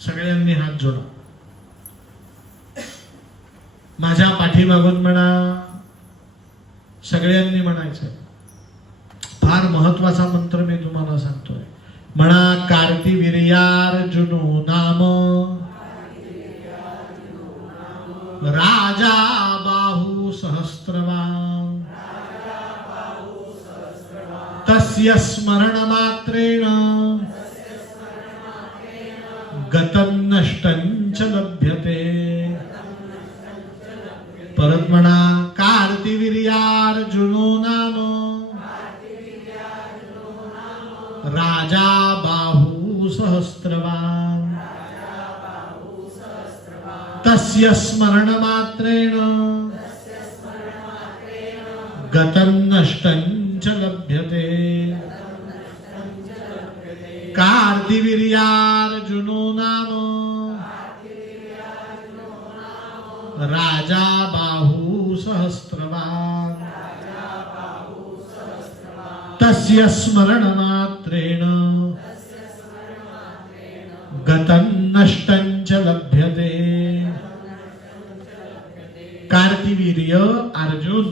सगळ्यांनी हात जोडा. माझ्या पाठीमागून म्हणा, सगळ्यांनी म्हणायचं. फार महत्वाचा मंत्र मी तुम्हाला सांगतोय. म्हणा, कार्तिवीर्यार्जुनो नाम राजा बाहू सहस्रवान तस्य स्मरण मात्रेण गतं नष्टं च लभ्यते. परत म्हणा, कार्तिवीर्यार्जुनो नाम राजा बाहू सहस्रवान तस्य स्मरण मात्रेण गतं नष्टं च लभ्यते. कार्तिवीर्यार्जुनो नाम राजा बाहू सहस्रवान तस्य स्मरण मात्रेण गतं नष्टं च लभ्यते. कार्तिवीर्य अर्जुन,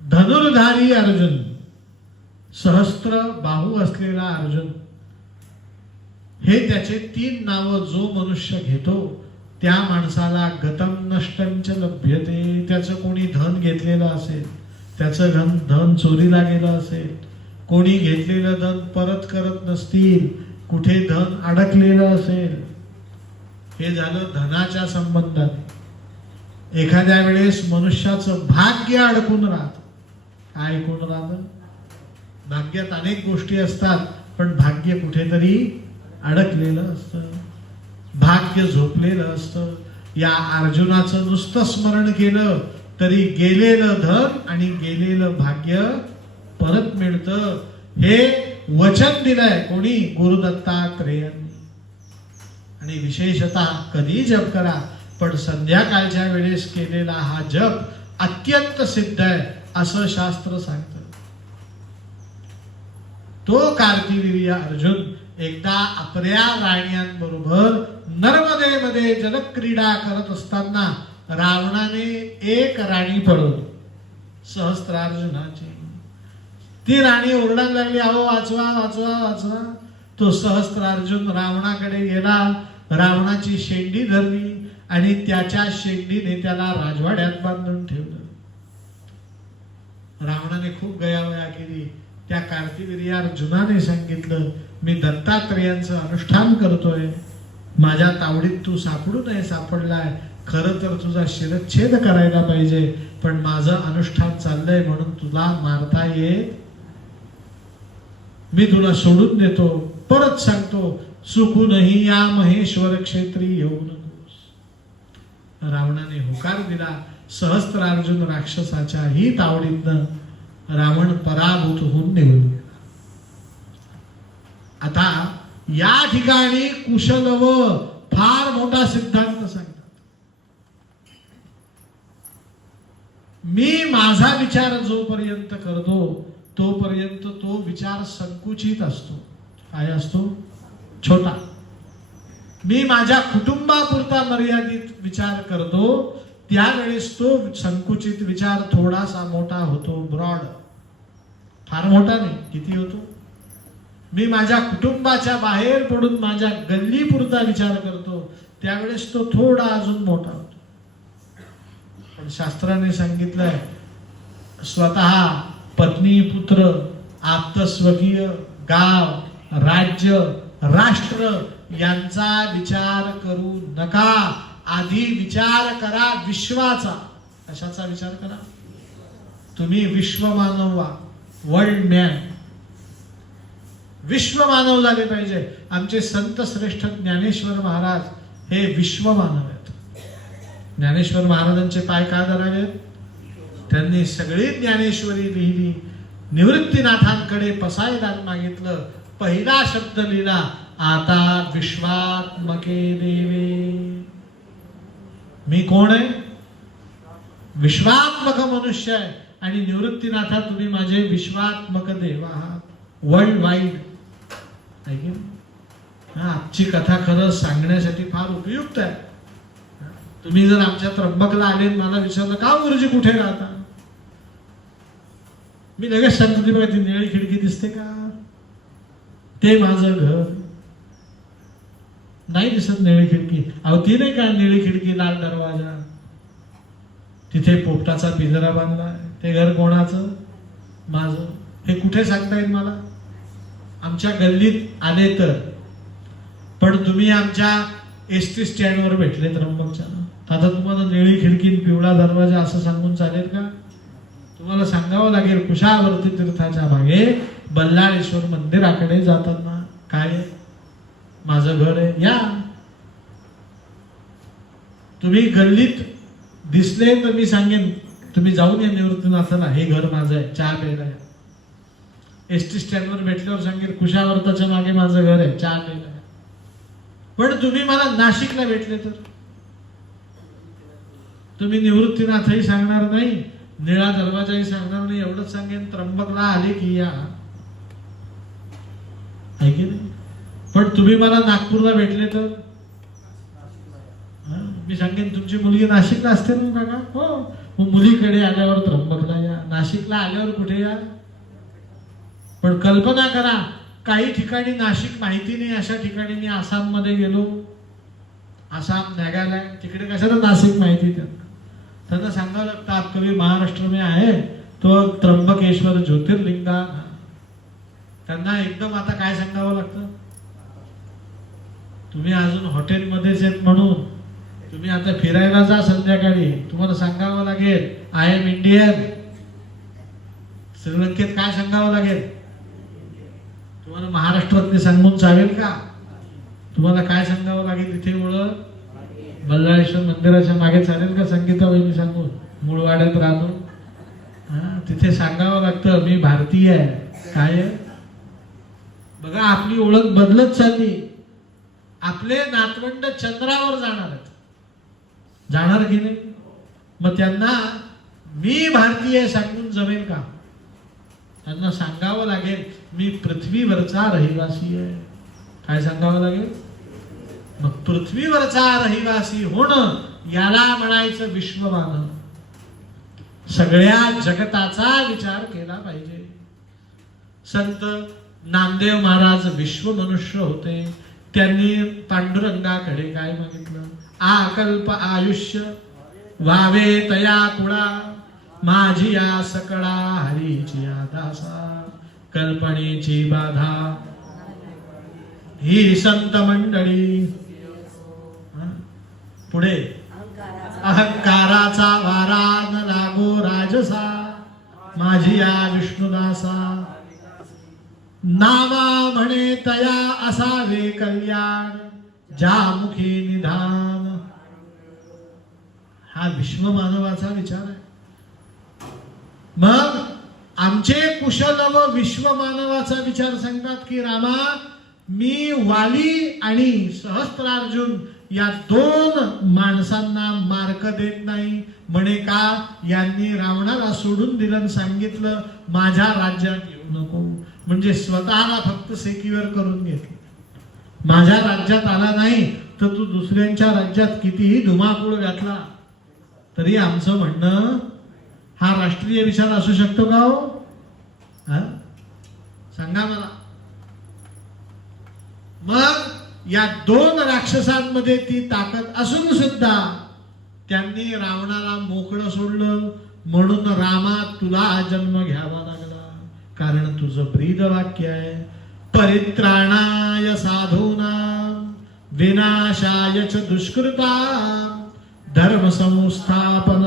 धनुर्धारी अर्जुन, सहस्त्र बाहू असलेला अर्जुन, हे त्याचे 3 नाव जो मनुष्य घेतो त्या माणसाला गतं नष्टं च लभ्यते. त्याचं कोणी धन घेतलेलं असेल, त्याचं धन चोरीला गेलं असेल, कोणी घेतलेलं धन परत करत नसतील, कुठे धन अडकलेलं असेल, हे झालं धनाच्या संबंधाने. एखाद्या वेळेस मनुष्याचं भाग्य अडकून राहत. काय ऐकून राहत? भाग्यात अनेक गोष्टी असतात, पण भाग्य कुठेतरी अडकलेलं असतं, भाग्य झोपलेलं असतं. या अर्जुनाचं नुसतं स्मरण केलं तरी गेलेलं धन आणि गेलेलं भाग्य परत मिळतं. हे वचन दिलंय कोणी? गुरुदत्तात्रेयांनी. आणि विशेषतः कधी जप करा, पण संध्याकाळच्या वेळेस केलेला हा जप अत्यंत सिद्ध आहे असं शास्त्र सांगतं. तो कार्तिवीर्य अर्जुन एकदा आपल्या राण्यांबरोबर नर्मदेमध्ये जलक्रीडा करत असताना रावणाने एक राणी पळवली, सहस्त्रार्जुनाची. ती राणी ओरडायला लागली, अहो वाचवा वाचवा वाचवा. तो सहस्त्रार्जुन रावणाकडे गेला, रावणाची शेंडी धरली आणि त्याच्या शेंडीने त्याला राजवाड्यात बांधून ठेवलं. रावणाने खूप गयावया केली. त्या कार्तिवीर्य अर्जुनाने सांगितलं, मी दत्तात्रेयांचं अनुष्ठान करतोय, माझ्या तावडीत तू सापडू नये सापडलाय. खरं तर तुझा शिरच्छेद करायला पाहिजे, पण माझं अनुष्ठान चाललंय म्हणून तुला मारता येत. मी तुला सोडून देतो. परत सांगतो, चुकूनही या महेश्वर क्षेत्री येऊ नकोस. रावणाने होकार दिला. सहस्त्रार्जुन राक्षसाच्याही तावडीतनं रावण पराभूत होऊन निघून गेला. आता या ठिकाणी कुशलव फार मोठा सिद्धांत सांगतात. मी माझा विचार जोपर्यंत करतो तोपर्यंत तो विचार संकुचित असतो. काय असतो? छोटा. मी माझ्या कुटुंबापुरता मर्यादित विचार करतो त्यावेळेस तो संकुचित विचार थोडासा मोठा होतो, ब्रॉड. फार मोठा नाही. किती होतो? मी माझ्या कुटुंबाच्या बाहेर पडून माझ्या गल्लीपुरता विचार करतो त्यावेळेस तो थोडा अजून मोठा होतो. पण शास्त्राने सांगितलंय, स्वतः पत्नी, पुत्र, आप्तस्वकीय, गाव, राज्य, राष्ट्र यांचा विचार करू नका. आधी विचार करा विश्वाचा. कशाचा विचार करा? तुम्ही विश्वमानव व्हा, वर्ल्ड मॅन. विश्वमानव झाले पाहिजे. आमचे संत श्रेष्ठ ज्ञानेश्वर महाराज हे विश्वमानव आहेत. ज्ञानेश्वर महाराजांचे पाय का धरावेत? त्यांनी सगळी ज्ञानेश्वरी लिहिली. निवृत्तीनाथांकडे पसायदान मागितलं. पहिला शब्द लिहिला, आता विश्वात्मके देवे. मी कोण आहे? विश्वात्मक मनुष्य आहे. आणि निवृत्तीनाथा तुम्ही माझे विश्वात्मक देव आहात, वर्ल्ड वाईड. आजची कथा खरं सांगण्यासाठी फार उपयुक्त आहे. तुम्ही जर आमच्या त्र्यंबकला आले मला विचारलं का गुरुजी कुठे राहता, मी लगेच सांगतो ती बघा ती निळी खिडकी दिसते का, ते माझं घर. नाही दिसत निळी खिडकी, अहो ती नाही का निळी खिडकी लाल दरवाजा, तिथे पोपटाचा पिंजरा बांधलाय, ते घर कोणाचं, माझं. हे कुठे सांगता येईल मला, आमच्या गल्लीत आले तर. पण तुम्ही आमच्या एसटी स्टँडवर भेटले त्र्यंबकच्या, आता तुम्हाला निळी खिडकी पिवळा दरवाजा असं सांगून चालेल का, तुम्हाला सांगावं लागेल कुशावर्ती तीर्थाच्या मागे बल्लाळेश्वर मंदिराकडे जाताना काय माझं घर आहे, या. तुम्ही गल्लीत दिसले तर मी सांगेन तुम्ही जाऊन या निवृत्तीनाथाला, हे घर माझं आहे, चहा प्यायला या. एसटी स्टँडवर भेटल्यावर सांगेल कुशावर्ताच्या मागे माझं घर आहे, चहा प्यायला या. पण तुम्ही मला नाशिकला भेटले तर तुम्ही निवृत्तीनाथही सांगणार नाही, निळा दरवाजाही सांगणार नाही, एवढंच सांगेन त्र्यंबकला आले की या, आहे की नाही. पण तुम्ही मला नागपूरला भेटले तर मी सांगेन तुमची मुलगी नाशिकला असते ना काका, हो मग मुलीकडे आल्यावर त्र्यंबकला या, नाशिकला आल्यावर कुठे या. पण कल्पना करा काही ठिकाणी नाशिक माहिती नाही, अशा ठिकाणी मी आसाम मध्ये गेलो, आसाम नागालँड, तिकडे कशाला नाशिक माहिती, त्यांना सांगावं लागतं आप कभी महाराष्ट्र में आहे तो त्र्यंबकेश्वर ज्योतिर्लिंगा. त्यांना एकदम आता काय सांगावं लागतं, तुम्ही अजून हॉटेलमध्येच आहेत म्हणून तुम्ही आता फिरायला जा संध्याकाळी, तुम्हाला सांगावं लागेल आय एम इंडियन. श्रीलंकेत काय सांगावं लागेल तुम्हाला, महाराष्ट्रातले सांगून चालेल का, तुम्हाला काय सांगावं लागेल तिथे मुळे बल्लाळेश्वर मंदिराच्या मागे चालेल का संगीता वहिनी सांगून, मुळवाड्यात राहतो, तिथे सांगावं लागतं मी भारतीय आहे. काय बघा आपली ओळख बदलत चालली, आपले नातवंड चंद्रावर जाणार आहेत, जाणार की नाही. मग त्यांना मी भारतीय सांगून जमेल का, त्यांना सांगावं लागेल मी पृथ्वीवरचा रहिवासी आहे. काय सांगावं लागेल, मग पृथ्वीवरचा रहिवासी होणं याला म्हणायचं विश्वमानव. सगळ्या जगताचा विचार केला पाहिजे. संत नामदेव महाराज विश्व मनुष्य होते, त्यांनी पांडुरंगाकडे काय मागितलं, आकल्प आयुष्य वावे तया कुळा, माझी या सकळा हरीची दासा, कल्पनेची बाधा ही संत मंडळी. पुढे अहंकाराचा वारा न लागो राजसा, माझी या विष्णुदासा, नामा म्हणे तया असावे कल्याण, ज्या मुखी निधान. हा विश्वमानवाचा विचार आहे. मग आमचे कुशल व विश्वमानवाचा विचार सांगतात की रामा मी वाली आणि सहस्त्रार्जुन या दोन माणसांना मार्क देत नाही. म्हणे का, यांनी रावणाला सोडून दिलं आणि सांगितलं माझ्या राज्यात येऊ नको, म्हणजे स्वतःला फक्त सेक्युअर करून घेतलं. माझ्या राज्यात आला नाही तर तू दुसऱ्यांच्या राज्यात कितीही धुमाकूळ घातला तरी आमचं म्हणणं हा राष्ट्रीय विचार असू शकतो का हो? सांगा मला. मग या दोन राक्षसांमध्ये ती ताकद असून सुद्धा त्यांनी रावणाला मोकळं सोडलं. म्हणून रामा तुला जन्म घ्यावा लागला, कारण तुझं ब्रीद वाक्य आहे परित्राणाय साधूनां विनाशाय च दुष्कृतां धर्म संस्थापनार्थाय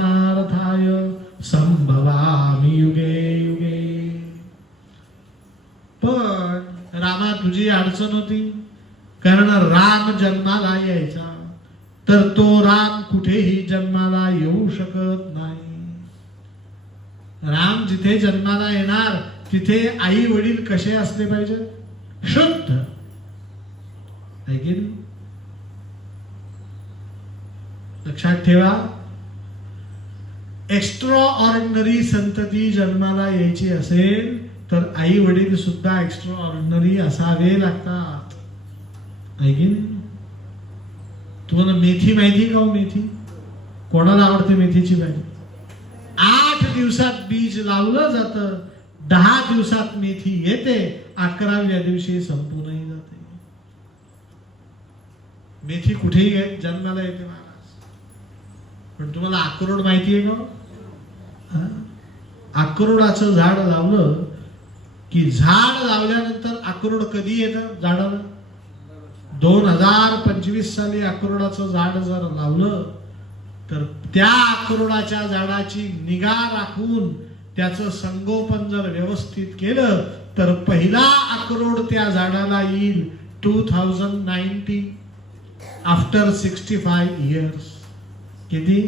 संभवामि युगे युगे. पण रामा तुझी अडचण होती, कारण राम जन्माला यायचा तर तो राम कुठेही जन्माला येऊ शकत नाही. राम जिथे जन्माला येणार तिथे आई वडील कसे असले पाहिजे, शुद्ध. लक्षात ठेवा, एक्स्ट्रा ऑर्डिनरी संतती जन्माला यायची असेल तर आई वडील सुद्धा एक्स्ट्रा ऑर्डिनरी असावे लागतात. आहे की नाही? तुम्हाला मेथी माहिती का हो? मेथी कोणाला आवडते मेथीची भाजी? 8 दिवसात बीज लावलं जातं, 10 दिवसात मेथी येते, 11व्या दिवशी संपूनही जाते. मेथी कुठेही जन्माला येते महाराज. पण तुम्हाला अक्रोड माहिती आहे का? अक्रोडाचं झाड लावलं की झाड लावल्यानंतर अक्रोड कधी येतं झाडाला? 2025 साली अक्रोडाचं झाड जर लावलं तर त्या अक्रोडाच्या झाडाची निगा राखून त्याचं संगोपन जर व्यवस्थित केलं तर पहिला अक्रोड त्या झाडाला येईल 2090 आफ्टर 65 इयर्स. किती?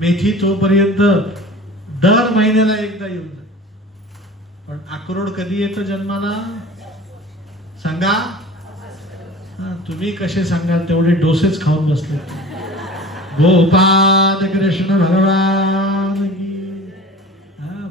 मेथी तोपर्यंत दर महिन्याला एकदा येऊन जाईल. पण अक्रोड कधी येतं जन्माला सांगा? तुम्ही कसे सांगाल तेवढे डोसेच खाऊन बसले. गोपाल कृष्ण भगवान